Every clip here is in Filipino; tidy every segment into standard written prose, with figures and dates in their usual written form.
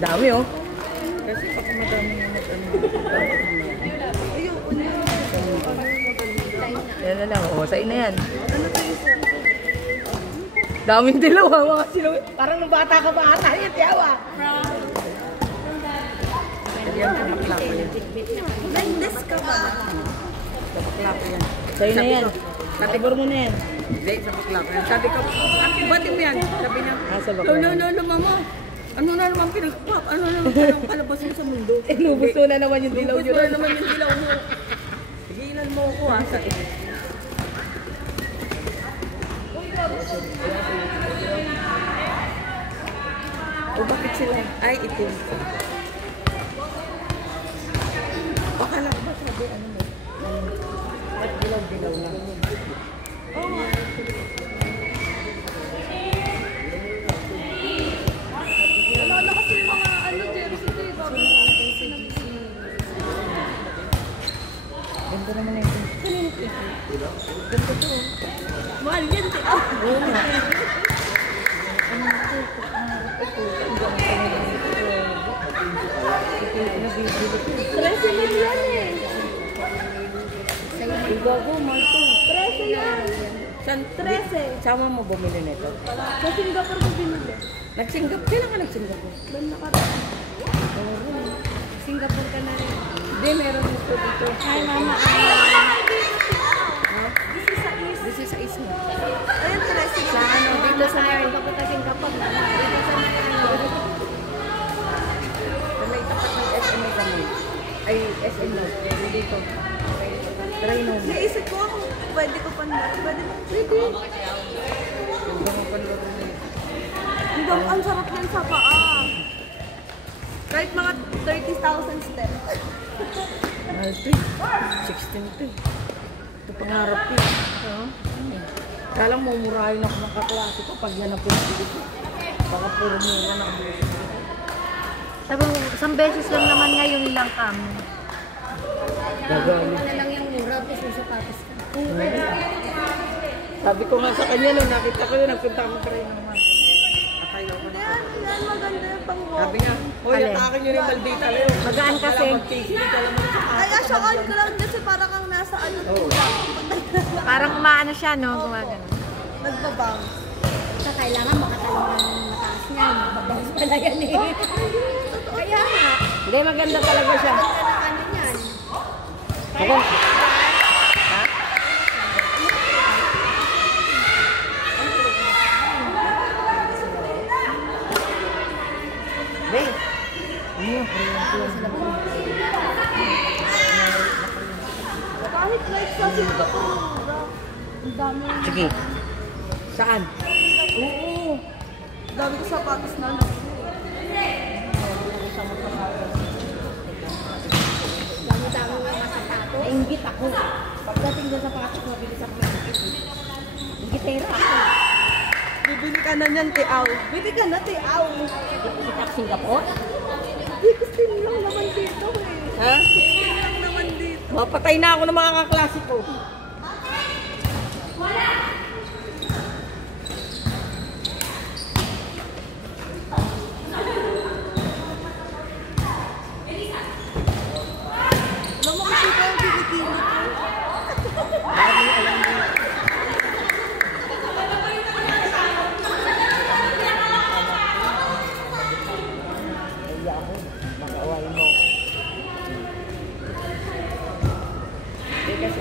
Dami oh. Kasi pag madami yung Yan na lang. O, sa'yo na yan. Daming dilaw ha. Mga sino. Parang nung bata ka ba ata yan, tiyawa. Landes ka ba? Sa baklako yan. Sa'yo na yan. Kategor mo na yan. Hindi, sa baklako yan. Sabi ko, batim yan. Sabi niya, sa baklako. no, mama. Ano na naman pinagpap? Ano na naman palabas mo sa mundo? Lubos na naman yung dilaw nyo. Lubos na naman yung dilaw mo. Higilan mo ako ha. O bakit sila? Ay, itim. Akala ko ba sabi ano mo? At dilaw-dilaw na. Oo. Wala na kasi mga ano, jersey dito. Ganda naman na ito. Ganda to. Mahal yan. Oo nga. Stress yan yan eh. Gago, mahal to. Stress yan. San 13. Sama mo bumili nito? Sa Singapore ko binili. Nag-Singapore? Kailan ka nag-Singapore? Doon nakaraan. Singapore ka na rin. Hindi, meron dito dito. Hi, mama. This is sa ismo. Ayun, Tracy. Sa ano, dito sa Nari. Papunta Singapore. Dito sa Nari. May tapat ng SM kami. Ay, SM no. Dito. Try no. Naisip ko ako, pwede ko panlaro. Pwede mo. Pwede. Ganda mo panlaro na yun. Ang sarap yan sa paa. Kahit mga 30,000 steps. Mahal to eh. 16 to eh. Ito pangarap ko eh. Kalang mumurahin ako ng kaklase ko pag yan ang pinagpili ko. Baka puro mura na ako. Sabi mo, isang beses lang naman nga yung ilang kamo. Gagawin. Ano lang yung mura, tapos susukapas ka. Sabi ko nga sa kanya nung nakita ko yun, nagpunta ako pa rin naman. Akayaw ko na. Yan, maganda yung pang-walk. Sabi niya, hoy, atakin nyo na yung Maldita Leo. Magaan kasi. Ay, Asyakan ko lang kasi para kang nasa ano. Parang maano siya, no? Gumagano. Nagbabounce. Sa kailangan makatalong ng mataas niya. Magbabounce pala yan eh. Kaya nga. Hindi, maganda talaga siya. Ano yan? Maganda. Kahit like sa Singapore, ang dami. Sige. Saan? Oo. Dami ko sapatos na lang. Dami-dami ng mga sapatos. Nainggit ako. Pagdating sa sapatos, mabilis ako nainggit. Inggitera ako. Bibili ka na niyan, Tiaw. Bibili ka na, Tiaw. Kita sa Singapore? Hindi, gusto lang naman dito eh. Ha? Gusto lang naman dito. Mapatay na ako ng mga kaklase ko. Alam mo kasi ito yung bibigyan ko. Dami alam mo. Kaya ako, mag-away mo. Hindi kasi,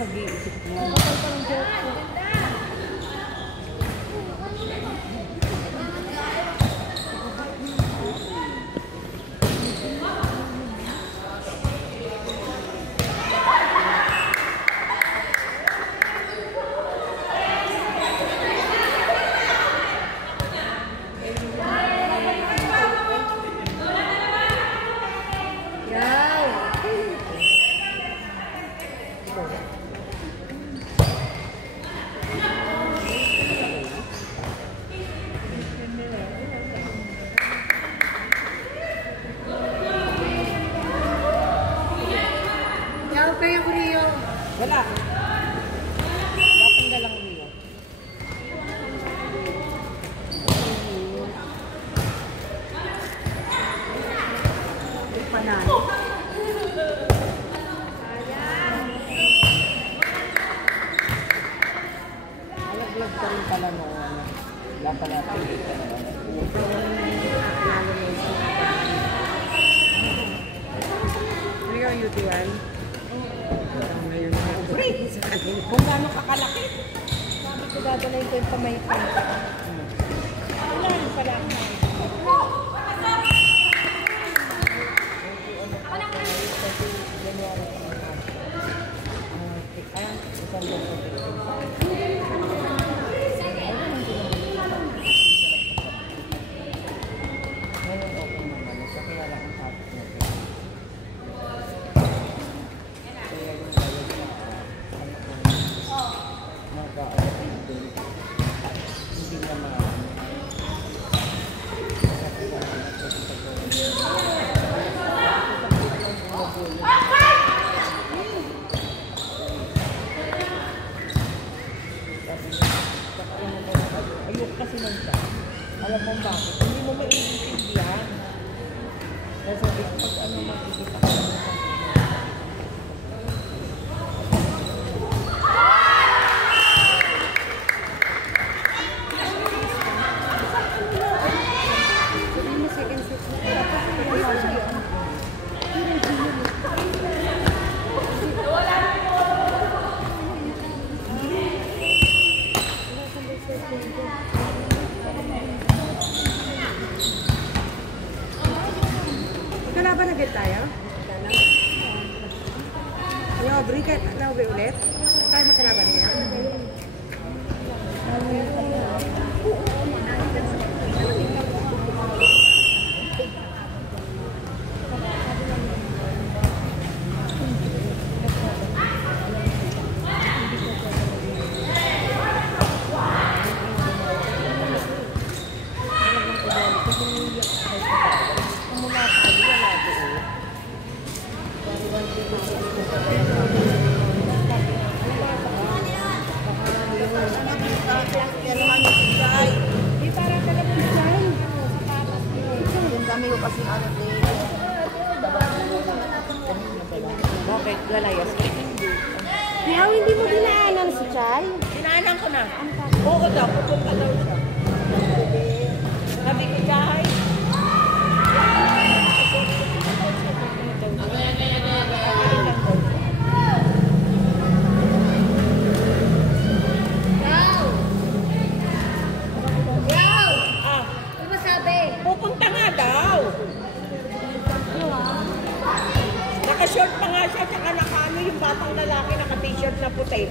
nag-iisip niya. Kaya ko Rio. Wala. Bakit na lang niyo? Panalo. Alaglag ka rin pala noon. Wala pala pilit ka naman. Ano yung UTI? Kung gaano kakalaki. Sabi ko dadalhin ko yung pamaypan. Wala na pala ako. Ayok kasi lang siya. Alam mo bakit? Hindi mo maiintindihan. Kasi sabi ko, pag ano makikita ka naman sa Kalaban na agad tayo? Yung Aubrey, kahit na Aubrey ulit? Tayo magkalaban niya? bakit? Lalayas ka? Yaw, hindi mo dinaanan si Chay? Dinaanan ko na. Oo daw, pupunta daw siya. Sabi ko, Chay. Yaw! Ah, Ano masabi? pupunta nga daw. Naka-short pa nga siya, tsaka naka-ano yung batang lalaki, naka-t-shirt na puti.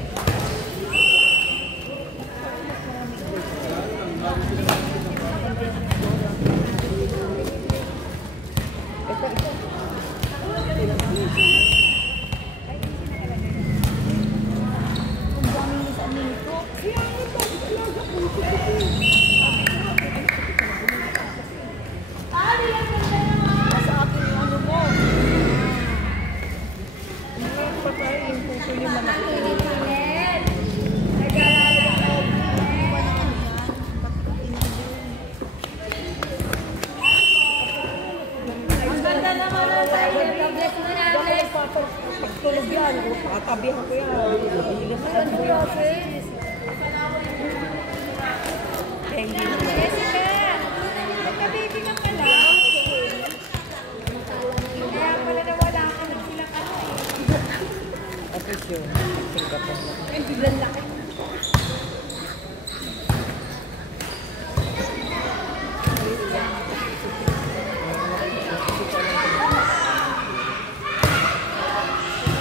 Pagtulog yan, patabihan ko yan. Jessica! Magka-baby ka pala. Kaya pala nawala ka ng silang ano eh. Ito, Singapore. Ay, biglang laki.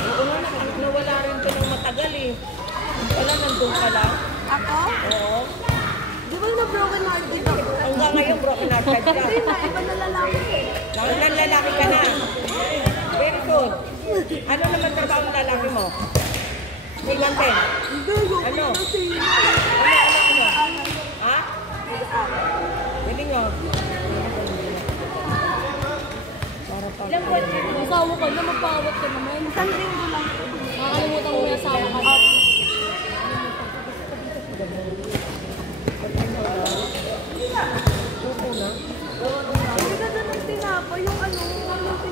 Oo nga, nawala rin ka ng matagal eh. Wala, nandun ka lang. Ako? Oo. Di ba na-broken hearted ako? Hanggang ngayon, broken hearted ka. Hindi na, iba na lalaki eh. Lalaki ka na. Very good. Ano naman trabaho ng lalaki mo? Higante. Hindi, yung Ano? kasi. Ano? Ha? Galing nga. Ilang buwan ka na? Asawa ka na, magpawat ka naman. Isang linggo lang. Makakalimutan mo yung asawa ka. Hindi ka doon ng tinapa, yung ano, yung tinapa.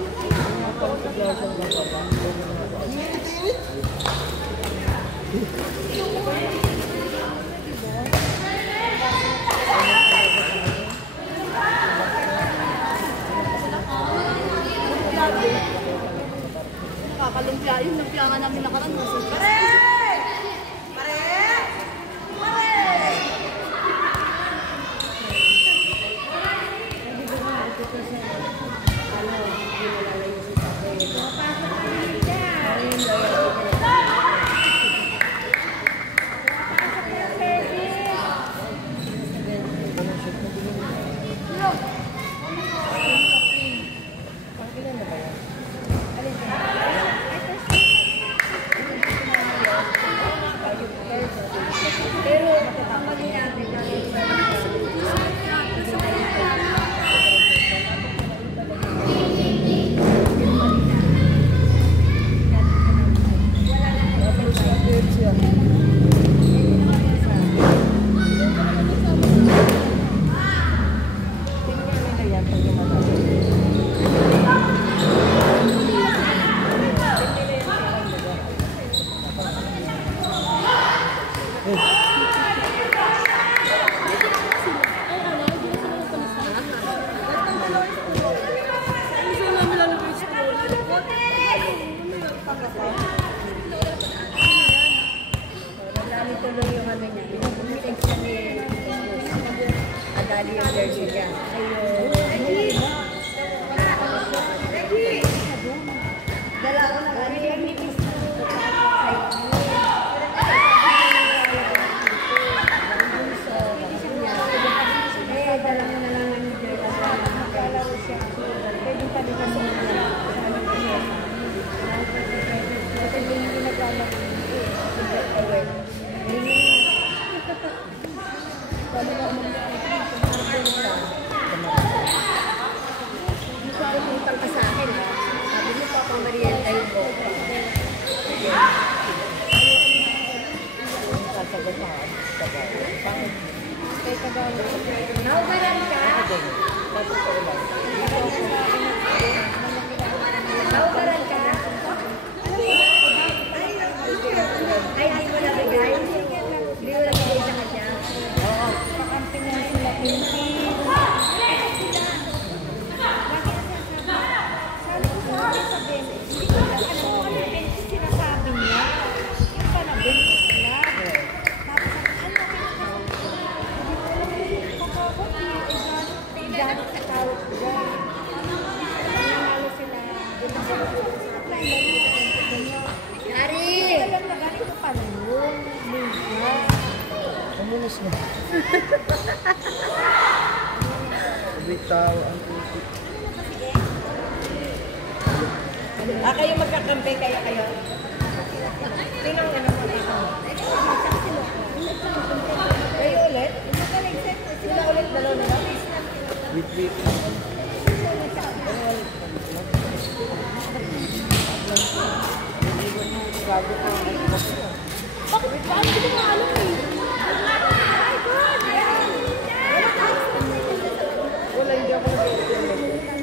Nakakalumpia yun, lumpia nga namin nakaraan. Kayo magkakampi, kayo. Sino ang ano mo dito? Kayo ulit? Sila ulit, dalawa na lang? Wait. Bakit? Paano ko na alam eh? Wala, hindi ako nag-i-explain.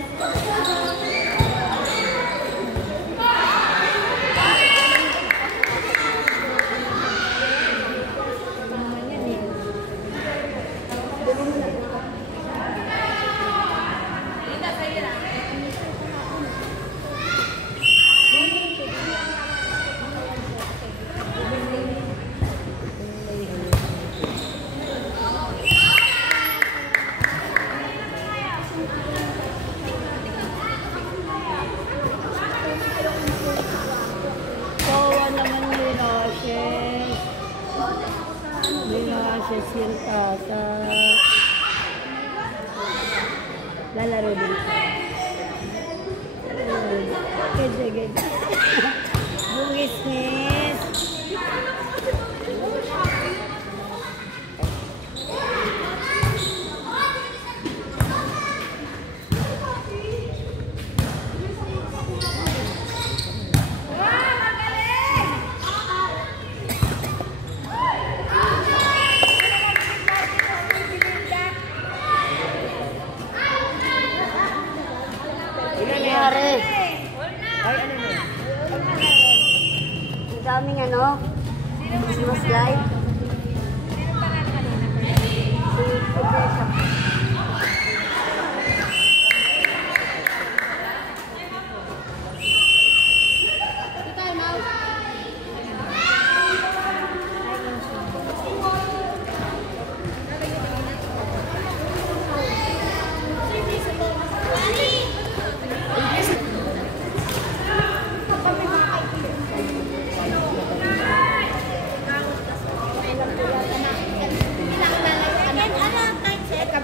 siya sa lalaro din siya. Ganda. Bungisnes. Ang daming ano? Christmas light.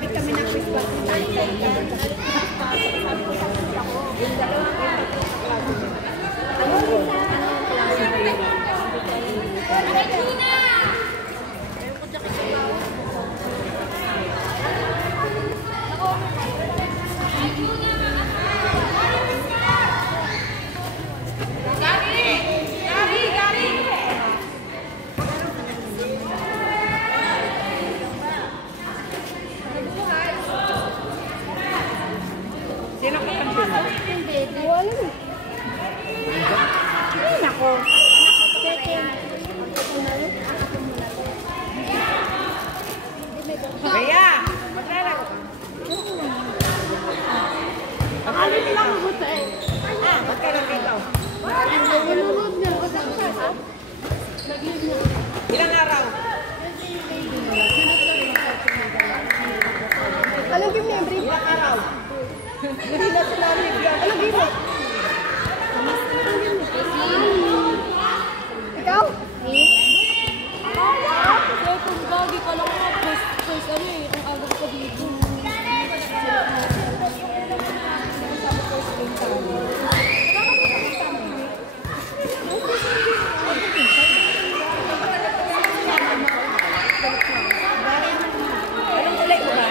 Kami ng Christmas Sino ka kampiyon? Wala mo. Ay, nako. Kaya! Maglalaro. Alin lang ako sa eh. Magkano dito? Nanonood niya. Ilang araw? Anong game niya, Bri? Ilang araw? Hindi na sila bibigyan. Anong game mo? Ikaw? Kaya kung gagi ka lang ako, first ano eh, ang agad ko dito. Anong kulay mo ba?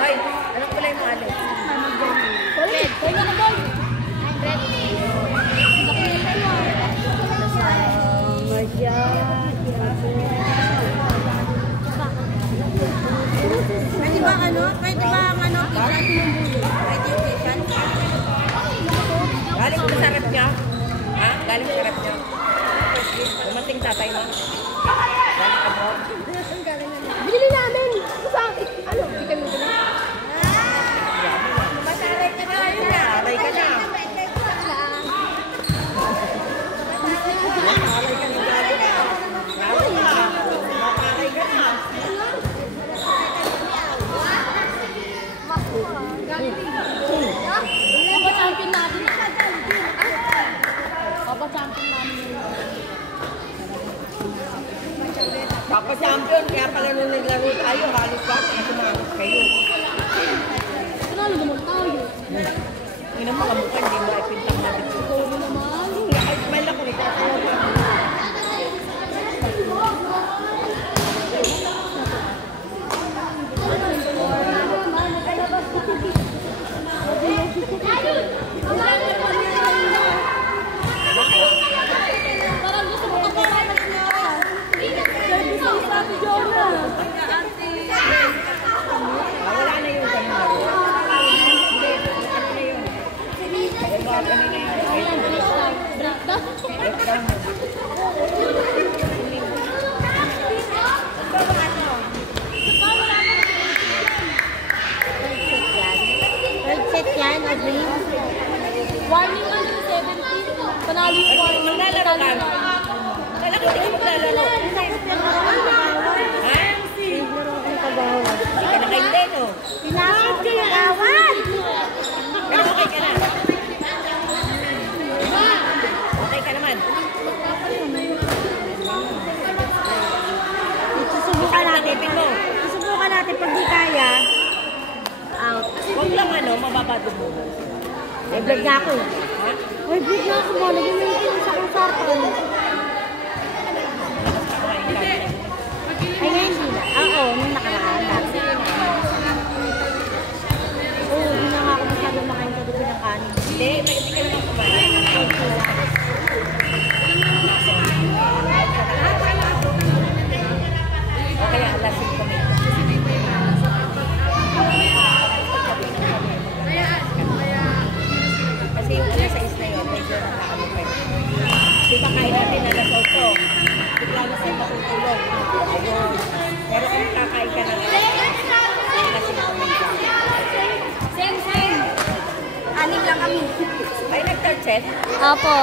Hoy, anong kulay mo, Alex? Red, kaya na ba? Pwede ba ano? Pwede ba ano? Pwede yung kitchen? Galing ko sa rep niya? Ha? Galing sa rep niya? Dumating tatay mo? Galing ka mo? Binili namin! Ano? Hindi kami binili? Masaray ka na. Masaray ka na. Masaray ka na. Galing ka. Galing ka. Masaray ka na. Papa-champion natin. Papa-champion namin. Papa-champion, kaya pala nung naglaro tayo, halos lahat na sumagot kayo. Panalo naman tayo. Yun ang mga mukha, hindi mo ay pintang na dito. Ikaw mo naman. Ay, smile ako, nagkakawa pa. Parang gusto mo kaparanan niya. Sabi sa Ate Jonah. Wala na yung ganun. Hindi, ano na yun? Ano na yun? mababa dugo. May vlog na ako eh. Ha? May vlog na ako mo. Lagi na yung sa konserto. Ay, ngayon hindi na. Oo, nung nakaraan. Dati. Oo, hindi na nga ako masyadong makain sa dugo ng kanin. Hindi ka naman kumain. O kaya lasing kami. Kasi yung alas 6 na yun, medyo nakakaano pa yun. Di ba kain natin alas 8? Bigla na sa'yo matutulog. Ayun. Pero kung kakain ka na lasing kami. Same. Anim lang kami. Ay, nag-touch Opo.